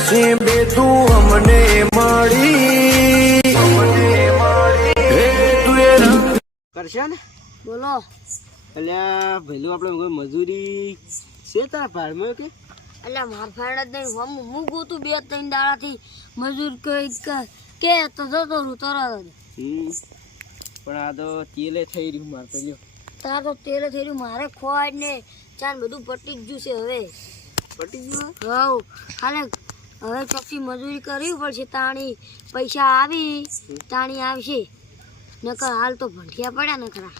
નસીબ તું અમને મળી. તું કરશે ને? બોલો. અલ્યા ભેલું આપણે કોઈ મજૂરી છે તારા ભાડમાં કે? એટલે માર ફાડ જ નહીં. હમ હું ગોતું બે ત્રણ દાડાથી મજૂર કઈ કે તો જતો રહું તરત જ. પણ આ તો તેલે થઈ રહ્યું મારે પેલું તાર તો તેલે થઈ રહ્યું. મારે ખોવાય ને ચાલ બધું પટી જ ગયું છે હવે. પટી ગયું હા? હાલે હવે ચોખ્ખી મજૂરી કરવી પડશે તાણી પૈસા આવી તાણી આવશે. નકર હાલ તો ભંઠિયા પડ્યા નખરા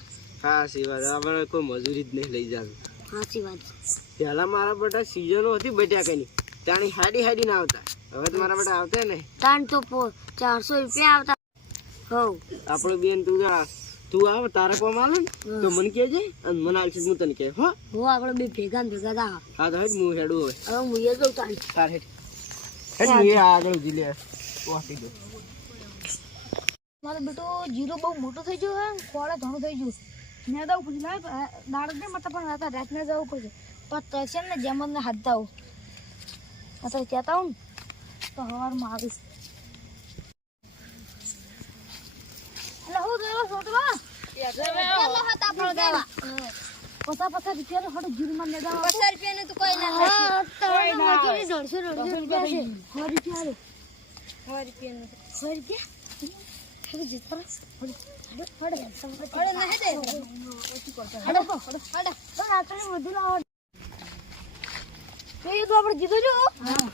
હા સી વાત આપણે કોઈ મજૂરી જ નહીં લઈ જતું. સાચી વાત. પેલા પહેલા મારા બેટા સીઝનો હતી બટાકાની તાણી હાડી હાડી ના આવતા. હવે તો મારા બેટા આવતા ને તાણ તો ચારસો રૂપિયા આવતા. હવ. આપણો બેન તું તું આવ તારે કોમ આવે ને તો મને કહેજે અને મને આલશે હું તને કહે હો. હું આપણે બે ભેગા ભેગા થા હા તો હેડ હું હેડું હવે. હવે હું એ જઉં તાણી. તારે હેડ. હેડ એ આગળ ઊભી લે વાપી દો. મારો બેટો જીરો બહુ મોટો થઈ ગયો હે ખોળે ઘણું થઈ ગયું. મેં તો પૂછી લાવ દાડ ને મતલબ પણ હતા રાતને જવું પડશે પણ તરશે ને જેમ ને હાથ દાવ અત્યારે કહેતા હું તો હવારમાં આવીશ. એટલે હું થયો છોકરો. પચાસ પચાસ રૂપિયા હડો જીરું માં ને દાવ પચાસ રૂપિયાનું તો કોઈ ના હા, થાય. તો ના. મજૂરી દોઢસો દોઢસો રૂપિયા છે સો રૂપિયા લે. સો રૂપિયાનું સો રૂપિયા હવે જતો રહે. હડો, હડો, હડો. ના હે દે. હડો, હડો, હડો. તો રાત્રે બધું લાવો. એ તો આપણે જીતો જો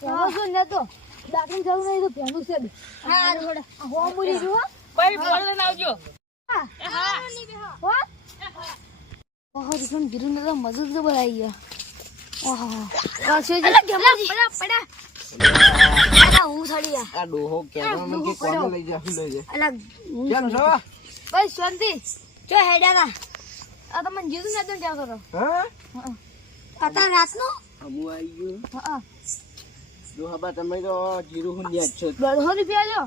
હા તો ને તો દાખલ જવું નહીં તો ભેણું છે હળો. આ હો મૂલી જો હો. હા. હો? ઓહો દીકરા ગીરું ને તો મજૂર તો બધા ગયા ઓહો રાશિ જી પડા પડા અલા, હું યા. આ ડોહો કહેવા મને કે કોણ લઈ જા લઈ જા અલા, કેમ છો ભાઈ શાંતિ જો હેડ્યા આ તમને જીરું ને તો જાવ કરો હા હતા રાતનો અમુ આવી ગયું હા ડોહાબા તમે તો જીરું હું જ છો દોઢસો રૂપિયા લો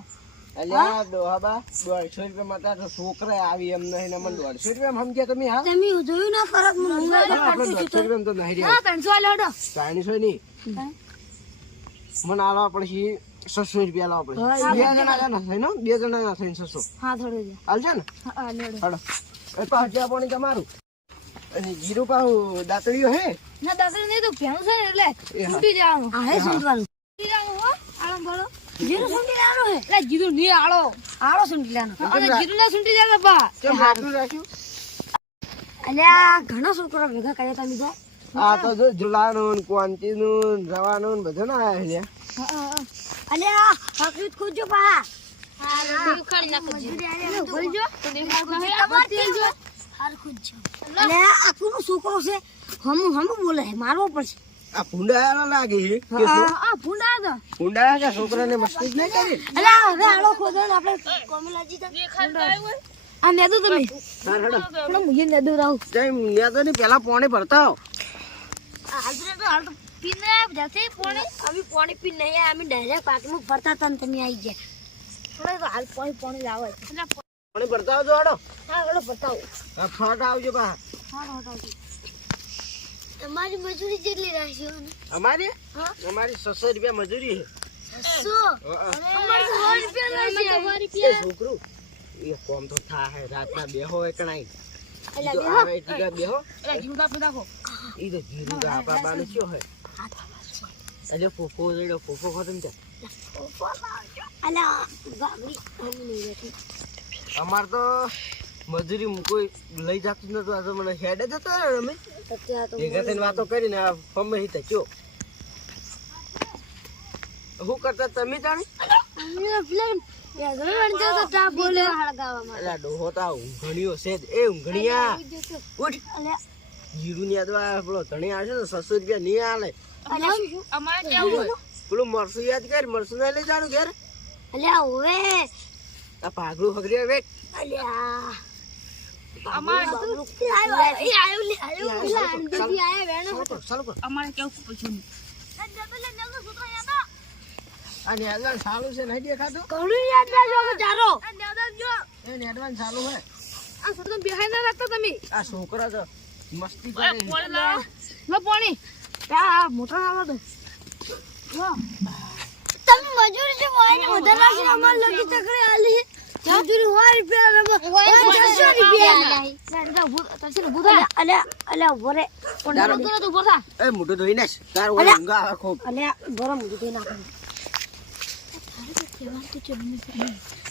અલ્યા ડોહાબા દોઢસો રૂપિયા માં તો છોકરા આવી એમ નહીં મને દોઢસો રૂપિયા સમજ્યા તમે હા? તમે જોયું ના પરત આપણે દોઢસો રૂપિયા તો નહીં હા ત્રણસો આલો હડો. નહીં. મને આલવા પડશે છસો રૂપિયા લાવવા પડશે. બે જણા થઈને હો, બે જણા ના થઈને છસો. હા થોડું હાલશે ને? હા હા લેડો હાલો. એ પાછા પાણી તમારું. અને જીરું પાઉ દાંતડીઓ હે? ના નહીં તો ભેણું છે ને એટલે છૂટી જવાનું. આ હે. સૂંઢવાનું. છૂટી જવાનું હો. આલો બોલો જીરું સૂંઢી લેવાનું હે. જીરું નહીં આળો આળો સૂંઢી લેવાનો. અને જીરું ના બા કેમ રાખ્યું અલ્યા, ઘણા છોકરા ભેગા કર્યા તમે તો. આ તો જો જુલાનું ને રવાનું ને બધું ના આવ્યા છે અલ્યા, હકીકત ખોદજો પા. અલ્યા, આ કોનો છોકરો છે હમ હમ બોલે છે મારવો પડશે આ ભૂંડા આલા લાગે? આ ભૂંડા ભૂંડા કે છોકરાને મસ્તી જ કરી? અલા હવે આળો ખોદો ને આપણે કોમલાજી આ નેદુ તમે. હા, હેડો. પણ મુજે નેદુ રાવ કેમ ન્યા ને પેલા પાણી ભરતા હો હાલ તો હાલ તો પીને જશે પાણી? અમે પાણી પી નહીં અમે ડાયરેક્ટ પાકમાં ફરતા તન તમે આવી ગયા. થોડે તો હાલ પાણી લાવો. એટલે પાણી ભરતા આવજો હેડો. હા ઓલો બતાવો હા, ફટ આવજો પા તમારી મજૂરી જેટલી રાખી અમારી? હા. અમારી છસો રૂપિયા મજૂરી છે. એ છોકરું એ કોમ તો થાય રાતના બેહો એકણાઈ ઈ તો આવે ટીકા બેહો ઈ તો જીરું તો આપા બાનું કયો હે અરે ફોફો રેડો ફોફો ખતમ છે અમાર તો મજૂરી હું કોઈ લઈ જતું નતું આ તો મને હેડે જતો ને અમે. તો ભેગા થઈને વાતો કરીને આ પમે હિતા કયો શું કરતા તમે જાણી? પેલા યાદ પેલો આવશે ને રૂપિયા નહીં આલે. અલ્યા, શું શું? અમારે કેવું હોય. પેલું મરસું યાદ કર મરસું ના લઈ જાણું ઘેર? અલ્યા, ઓવે. આ પાઘડું ફગડી વેટ અલ્યા. અમારે કેવું પૂછ્યું અને એડવાન્સ ચાલુ. છે નહીં દેખાતું? ઘણું યાદ રાખજો કે ચારો. એને એડવાન્સ ચાલુ હે આ છોકરો બેહાઈ ના રાખતા તમે. આ છોકરા તો મસ્તી કરે. પાણી લાવો લો પાણી. આ મોટા લાવો તો. લો. એને વધારે લાગશે ને અમારે. લગી ચકરી આલી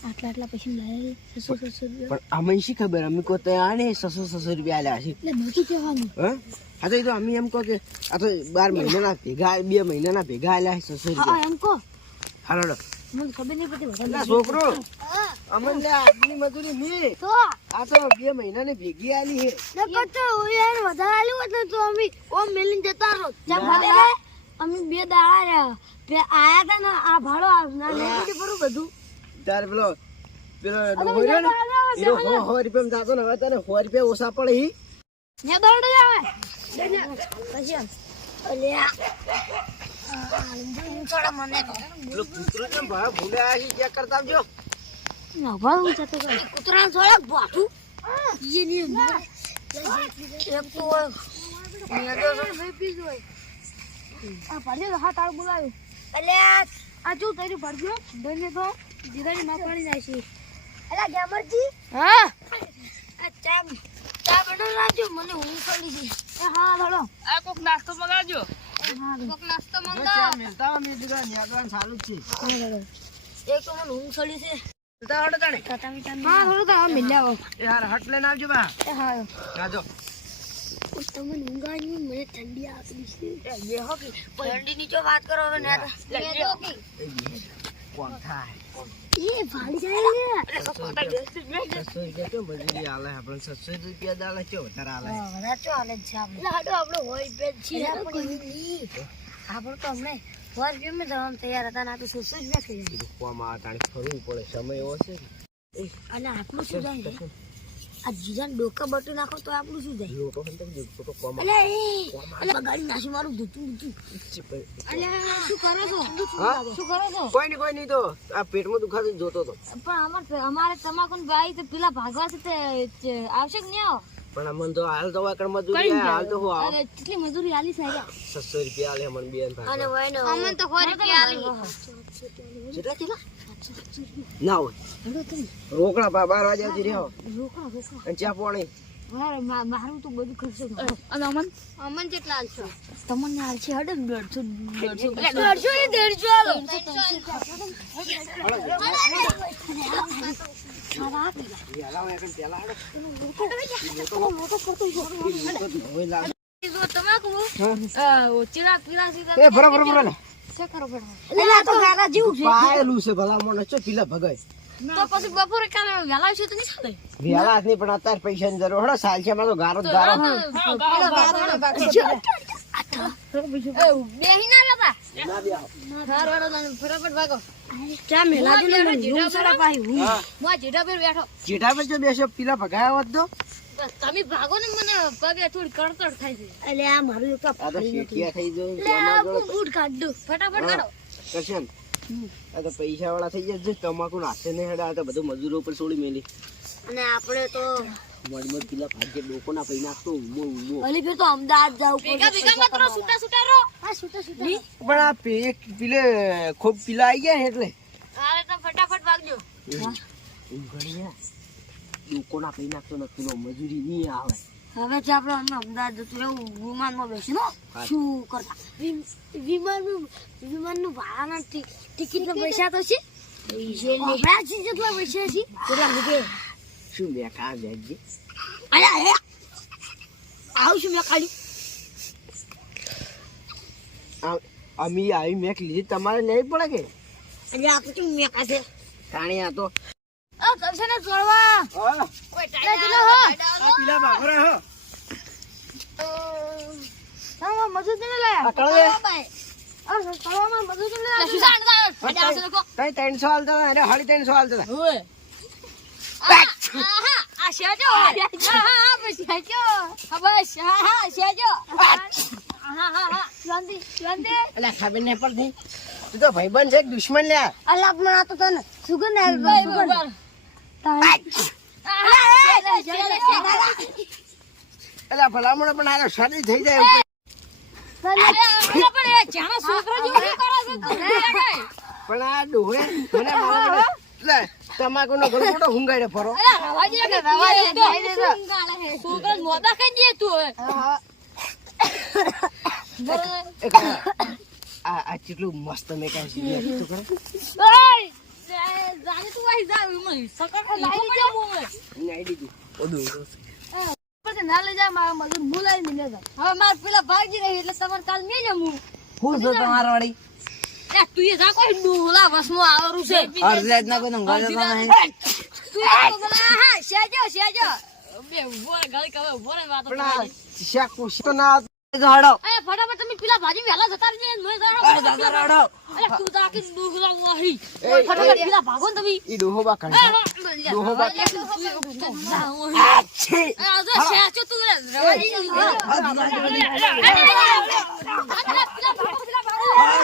આટલા આટલા પૈસા લાવે છસો છસો પણ અમે શી ખબર? અમે તો આને છસો રૂપિયા આલ્યા છે. એટલે નથી કહેવાનું. હા? તો એ તો અમે એમ કહો કે આ તો બાર મહિનાના ભેગા બે મહિનાના ભેગા આલ્યા છે રૂપિયા. એમ કહો. હાલો મને ખબર નહીં પડતી છોકરો. અમને લે આજની મજૂરી મી તો આ તો બે મહિનાની ભેગી આલી હે નકર તો યાર વધારે હોત ને તો અમે ઓમ મેલીને જતા રહો જેમ ભાગે અમે બે દાડા રહ્યા આયા તા ને આ ભાડો આ ના બધું તારે પેલો પેલો ડોહો ને એનો સો સો રૂપિયા જાતો ને હવે તને હો રૂપિયા ઓછા પડે હી ને દોડ અલ્યા મને પેલો કૂતરો કેમ ભાડા ભૂલે આવી ચેક કરતા આવજો નભાળું જતો કૂતરા જોડે બાઠું એ ની આ જો તારી ભરજો. બંને તો દીદાની માં જાય છે. અલ્યા ગ્યામરજી હા. આ ચા ચા બનાવ લાવજો મને હું પડી છે હા હળો આ કોક નાસ્તો મંગાવજો. કોક નાસ્તો ચાલુ છે. એક તો મને ઊંઘ ચડી છે. મિલતા હડો તાણે ખાતા મીઠા હા લડો તો આ મિલ્યા એ હાર હટ લઈને આવજો બા. એ હા જાજો. તમને ઊંઘ આવી મને ઠંડી આપી છે. બે હો કે. ઠંડી ની જો વાત કરો હવે ને કોણ થાય? એ ભાડી જાય ને છસો રૂપિયા તો મજૂરી આલે? આપણે છસો રૂપિયા દાલે ચો વધારે આલે? બધા ચો હાલે છે આપણે. લાડો આપણો હોય આપણે તો હમણે વાર કેમ જવાનું તૈયાર હતા ને તો સુસુ જ નથી કીધું કોમાં ફરવું પડે સમય એવો છે અને આપણું શું જાય આ જીજાને ડોકા બટુ નાખો તો આપણું શું જાય ડોકો તો કોમાં અલે અલે બગાડી નાખી મારું ધૂતું ધૂતું. અલે શું કરો છો? શું કરો છો? કોઈ નહીં કોઈ નહીં તો. આ પેટમાં દુખાતું જોતો તો પણ અમાર અમારે તમાકુ ભાઈ તો પેલા ભાગવા છે તે તે આવશે કે નહીં આવો? પણ અમને તો હાલ તો વાકડ મજૂરી આ, હાલ તો હો આવો. અરે કેટલી મજૂરી આલી સાહેબ 700 રૂપિયા આલે મને બેન ભાઈ અને વયનો અમન તો 100 રૂપિયા આલી કેટલા કેટલા? ના હોય. રોકડા બા બાર વાગ્યા સુધી રહ્યો. રોકડા રોકા અને ચા પાણી? મારે તો બધું ખર્ચો અને અમન? અમન કેટલા આલશો તમને હાલ છે હડે દોઢસો દોઢસો. તમાકુ બરાબર બરાબર છે. ભલા મને ચો પીલા ભગાય. તો પછી બપોરે કાલે વેલા છે તો નહીં સાથે વેલા નહીં પણ અત્યારે પૈસાની જરૂર. હડો સાલ છે તો ગારો ગારો. બેહી ના રહેતા? ના બે આવો. હારવાડો તને ફટાફટ ભાગો. ચા મેલા દે ને હું સારા પાઈ હું હું. આ પર બેઠો. જેટા પર જો બેસ્યો પીલા ભગાયા હોત તો? તમે ભાગો ને મને પગે થોડી કડકડ થાય છે. એટલે આ મારું એક આ તો શેઠિયા થઈ ગયું. બૂટ કાઢ દઉં ફટાફટ કાઢો. કરશે ને? આ તો પૈસા વાળા થઈ જાય છે તમાકુ નાખે નહીં હેડા આ તો બધું મજૂરો ઉપર છોડી મેલી. અને આપણે તો મડમડ પીલા ભાગ્ય લોકો ના પૈ નાખતો ઉમો ઉમો અલી ફેર તો અમદાવાદ જાવ ભેગા ભેગા મત રો છૂટા છૂટા રો હા છૂટા છૂટા પણ આ પે પીલે ખૂબ પીલા આવી ગયા એટલે. હાલે તો ફટાફટ ભાગજો ઊંઘણિયા લોકો ના પૈ નાખતો નથી પેલો મજૂરી નહીં આવે. હવે જે આપણે અમે અમદાવાદ જતું રહેવું વિમાનમાં બેસીનો શું કરતા? વિમ- વિમાનનું વિમાનનું ભાડાના ટિકિટના પૈસા તો છે? આપણા છે જેટલા પૈસા છે? કેટલા શું બે કા બેજી અરે અરે આવું છું મેં ખાલી અમી આવી મેં લીધી તમારે લેવી પડે કે? અરે આ પછી મેં કાશે તાણી આ તો. કરશે ને છોડવા કોઈ ટાઈડા આ પીલા ભાગો હો ના મજૂર આ આ લે. ત્રણસો હાલતા હતા અરે હાડી ત્રણસો હાલતા હતા. આ ખબર? નહીં પડતી. તું તો ભાઈબંધ છે દુશ્મન લ્યા અલા પણ આ તો તને એટલે ભલામણ પણ હારે શરદી થઈ જાય પણ એ જાણો છોકરો જેવું નહીં કરે છે? તું પણ આ ડોહે મને મારા લે તમાકુનો ગળગોટો હુંગાડે ફરો. છોકરા મોટા ખાઈ તું આ આ કેટલું મસ્ત મેં કાંઈ જીવ્યા તો કરે. ઓય! જા- જાને તું આઈ જા, એમાં સકર લાઈ પડ્યો મોં. નાઈ દીધું. બધું પછી ના લઈ જાય મારા મગજ હું લાવી મિલે હવે માર પેલા ભાગી રહી એટલે તમારે કાલ મેં જમું હું છો તમારા વાળી? એ તું એ જા કોઈ ડોલા વસમો આવરું છે. અડધી ના કોઈ નંગા જતો નહીં. તું તો પેલા હા શેજો શેજો. બે ઊભો ગળી કવે ઊભો ને વાતો. શાક પૂછ તો ના એ ફટાફટ તમે પેલા ભાજી વેલા જતા ને અરે તું તો ડોગલા ફટાફટ પેલા ભાગો ને તમે. ઈ ડોહો બા એ, કાઢે હા, ડોહો બા એ, તું એ ડોગલા વાહી. એ, આ જો શેચો તું રે, રવા દે જલ્દી. અરે, અરે, અરે, અરે, અરે, અરે, પેલા ભાગો, પેલા ભાગો. અરે,